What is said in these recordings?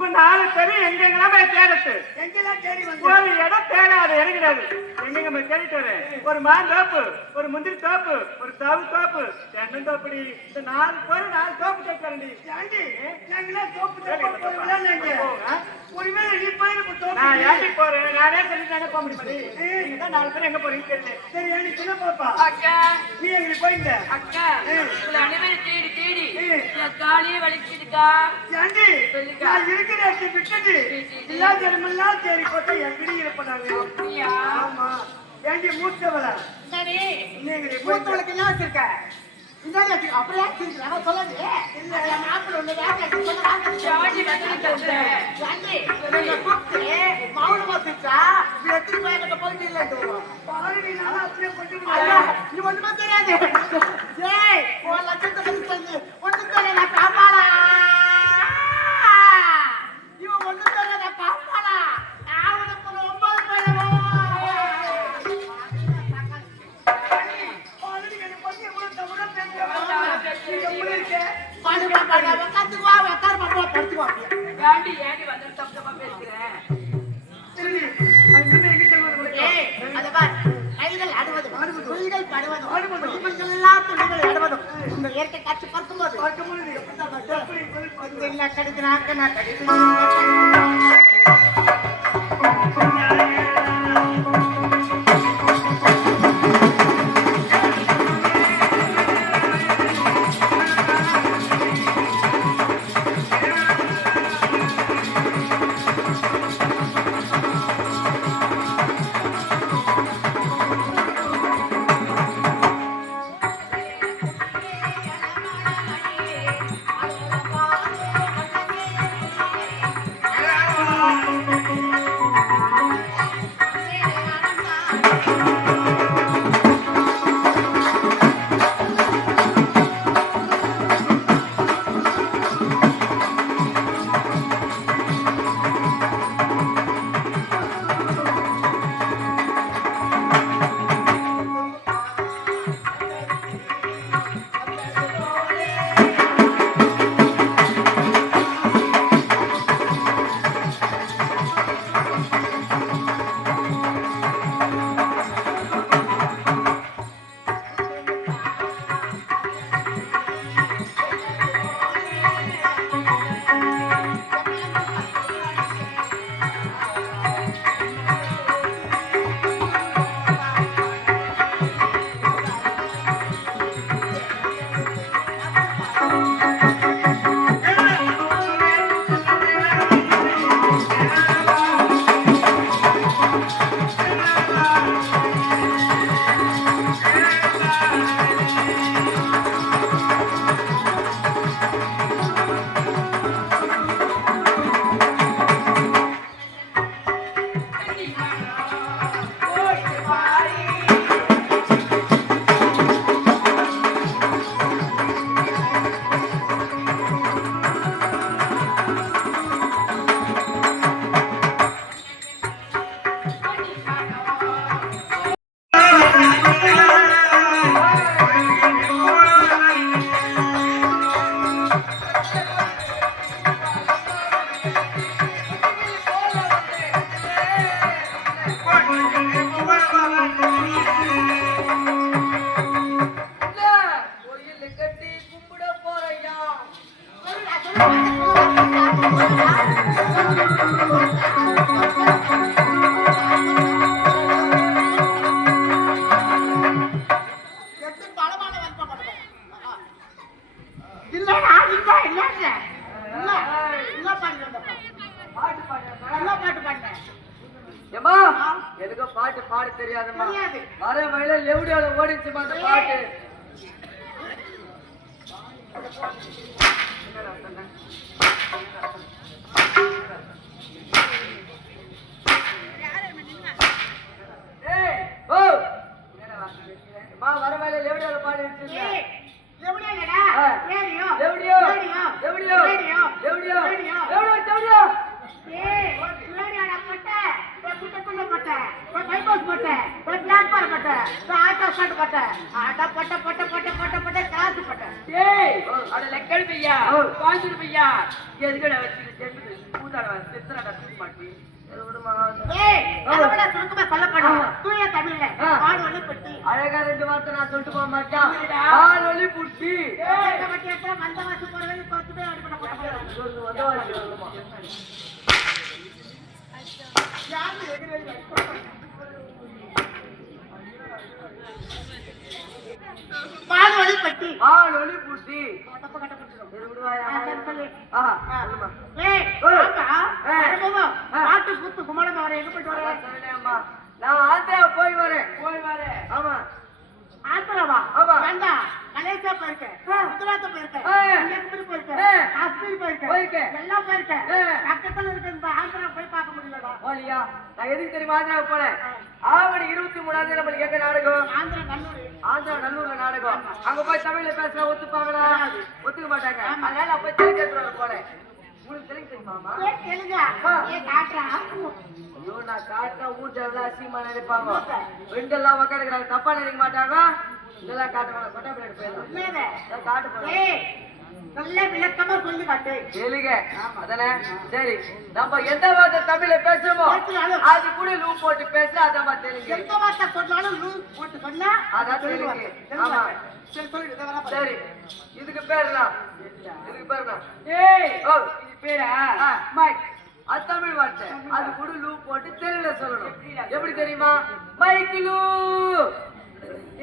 உங்க 4 பேரும் எங்கெங்கெல்லாம் போய் தேடத்து எங்கெல்லாம் தேடி வந்து ஒரு இடம் தேடாது இறங்கிறாது எங்கெங்க போய் தேடிட்டு வரேன் ஒரு மாந்தோப்பு ஒரு முந்திரி தோப்பு ஒரு தவு தோப்பு தென்னந்தோப்படி இந்த 4 பேரும் 4 தோப்பு கேட்கறேன்டி ஆண்டி நாங்களாம் தோப்பு தோப்பு போறோம் நாங்க ஒருவே நீ போயிரு தோப்பு நான் ஏண்டி போறேன் நானே சொல்லி நானே போக முடியாது நீங்க தான் 4 பேர் எங்க போறீங்க தெரியல சரி ஆண்டி சின்ன பாப்பா அக்கா நீ எங்க போயிட்ட அக்கா உங்களை அனைவரை தேடி தேடி என் காலையே வலிக்குதுக்கா ஆண்டி நான் இருக்கிற இடத்தை விட்டுட்டு எல்லா ஜனமெல்லாம் தேடி போட்டா எங்கடி இருப்பாங்க அப்படியா ஆமா ஏண்டி மூத்தவள சரி நீங்க மூத்தவளுக்கு என்ன வச்சிருக்க அப்படியே சொல்லாது இல்ல மாப்பிள்ள ஒண்ணு ஜாடி வந்து மாவுளமா திட்டா எத்தனை பேர்கிட்ட போயிட்டு இல்லைட்டு பாருடி நான் அப்படியே போட்டு நீ ஒண்ணுமே தெரியாது ஏய் 1 லட்சத்தை சொல்லி ஒண்ணு தெரியல காப்பாளா இவன் ஒண்ணு தெரியல காப்பாளா அவனுக்கு 9 பேர் ஏண்டி ஏண்டி வந்து தப்பு பேசுறேன் கைகள் அடுவதும் துளிகள் படுவதும் எல்லாம் துளிகள் அடுவதும் இந்த இயற்கை காட்சி பார்க்கும்போது கடித்து நாக்க கடித்து பாட்டு பாட தெரியாதம்மா வர வயல லெவுடியால ஓடிச்சு அந்த பாட்டு வர வயல லெவுடியால பாடி எதுக்கட வச்சு சித்திரடா மாட்டி விடுமா ஏய், அதை விட சுருக்கமா சொல்லப்படும். தூய தமிழ்ல பால்வழி பெட்டி. அழகா 2 வார்த்தை நான் சொல்லிட்டு போக மாட்டேன். பால்வழி புட்டி இந்த வட்டியத்துல மந்தவாசி போறவங்க 10 பேர் அடிபட போறாங்க. சொல்லு வந்த வாசி வருமா யாரு எதிரே பால்வழி பெட்டி. பால்வழி புட்டி தப்பு கட்ட போட்டுரும். விடுவாயா சொல்லு. சொல்லுமா ஏய், ஆமா. வரும்போது பாட்டு கூத்து குமரமா வர எங்க போயிட்டு வர? சொல்லலையாம்மா நான் ஆந்திரா போய் வரேன் ஆமா ஆந்திராவா? ஆமா. வந்தா மலேசியா போயிருக்கேன், குஜராத் போயிருக்கேன், கன்னியாகுமரி போயிருக்கேன், காஷ்மீர் போயிருக்கேன், எல்லாம் போயிருக்கேன். பக்கத்துல இருக்க இந்த ஆந்திரா போய் பார்க்க முடியலடா. ஓலியா நான் எதுக்கு தெரியுமா ஆந்திரா போனேன்? ஆவணி 23 நம்மளுக்கு எங்க நாடகம்? ஆந்திரா நல்லூர்ல நாடகம். அங்க போய் தமிழ்ல பேசுற ஒத்துப்பாங்களா? ஒத்துக்க மாட்டாங்க. அதனால நான் போய் தெலுங்கு போனேன். உங்களுக்கு தெலுங்கு தெரியுமாமா? ஐயோ நான் காட்டா ஊர் ஜனங்களா அசிங்கமா நினைப்பாங்க. பெண்கள்லாம் உட்காந்துக்கிறாங்க தப்பா நினைக்க மாட்டாங்க. இதெல்லாம் காட்ட வேணாம். கொட்டா பின்னாடி போயிடலாம். காட்டு போறேன். நல்ல விளக்கமா சொல்லி காட்டு. தெலுங்கு அதானே? சரி நம்ம எந்த வார்த்தை தமிழ்ல பேசுறோமோ அது கூட லூ போட்டு பேச அதான் தெலுங்கு. எந்த வார்த்தை சொன்னாலும் லூஸ் போட்டு சொன்னா அதான் தெலுங்கு. ஆமா சரி சொல்லு. இதை வரா சரி இதுக்கு பேருனா ஏய், ஓ இது பேரா? மைக் அது தமிழ் வார்த்தை. அது கூட லூ போட்டு தெலுங்குல சொல்லணும். எப்படி தெரியுமா? மைக்கிலூ.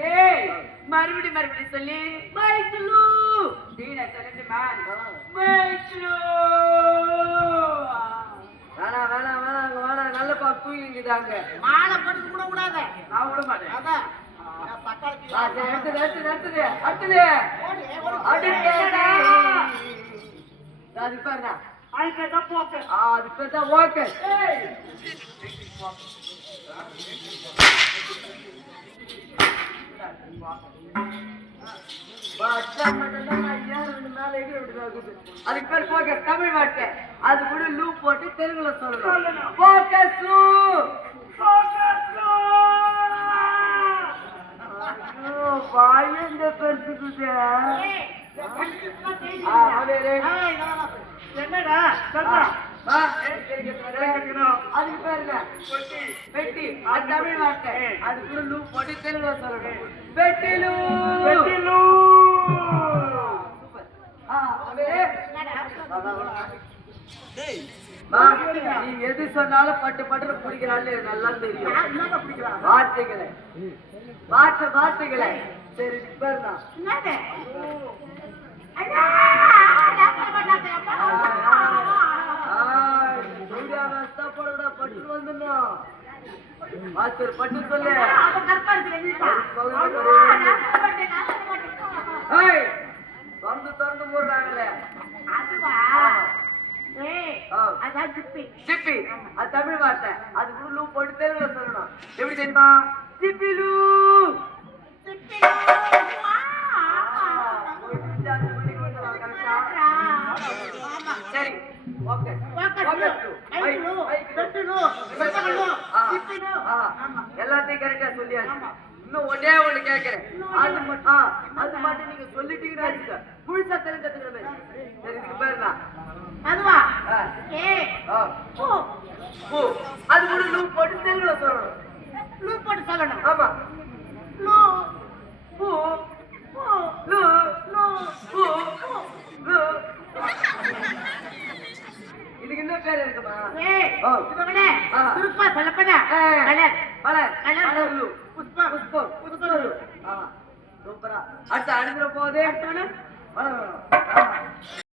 ஏய், மறுபடி சொல்லி. மைக்கிலூ. நீ நான் சொல்லட்டுமா? மைக்லோ. வேணாம் நல்ல பாப்பு தூங்கிட்டாங்க. மாலை போட்டு கூட கூடாது. நான் விட மாட்டேன். அதான் நான் பட்டாளத்துக்கு அடுத்தது அது பேருனா ஆயிரத்தி போக்கு. அது பேர் தான் ஓகே. அதுக்கு பேர் போக்கஸ் தமிழ் வார்த்தை. அது கூட லூ போட்டு தெலுங்குல சொல்லணும். போக்கஸ் லூ. வாயங்க பெருசுக்குது. என்னடா சொல்றா? அதுக்கு பேருங்க பெட்டி. அது தமிழ் வார்த்தை. அது கூட லூ போட்டு தெலுங்குல சொல்லணும். பெட்டிலூ. நீ எது சொன்னாலும் பட்டு பிடிக்கிறாள் நல்லா தெரியும். வார்த்தைகளை சரி பேருனா பட்டு வந்துடணும். பட்டு சொல்லு. திறந்து மூடுறாங்களே சிப்பி. அது தமிழ் வார்த்தை. அது கூட லூ போட்டு தெலுங்குல சொல்லணும். எப்படி தெரியுமா? சிப்பிலூ. சரி ஓகே. எல்லாத்தையும் கரெக்டா சொல்லியாச்சு. இன்னும் ஒன்னே ஒண்ணு கேட்கிறேன். அது மட்டும் நீங்க சொல்லிட்டீங்கன்னா முழுசா தெலுங்கு கத்துக்கிற மாதிரி. சரி இதுக்கு பேருனா அதுவா? அது கூட லூ போட்டு தெலுங்குல சொல்லணும். லூ போட்டு சொல்லணும். ஆமா லூ பூ லூ லூ பூ லூ. இதுக்கு இன்னும் பேர் இருக்குமா? சுருப்பா சொல்லப்படா. புஷ்பம். சூப்பரா. அடுத்து அனுப்புற போதே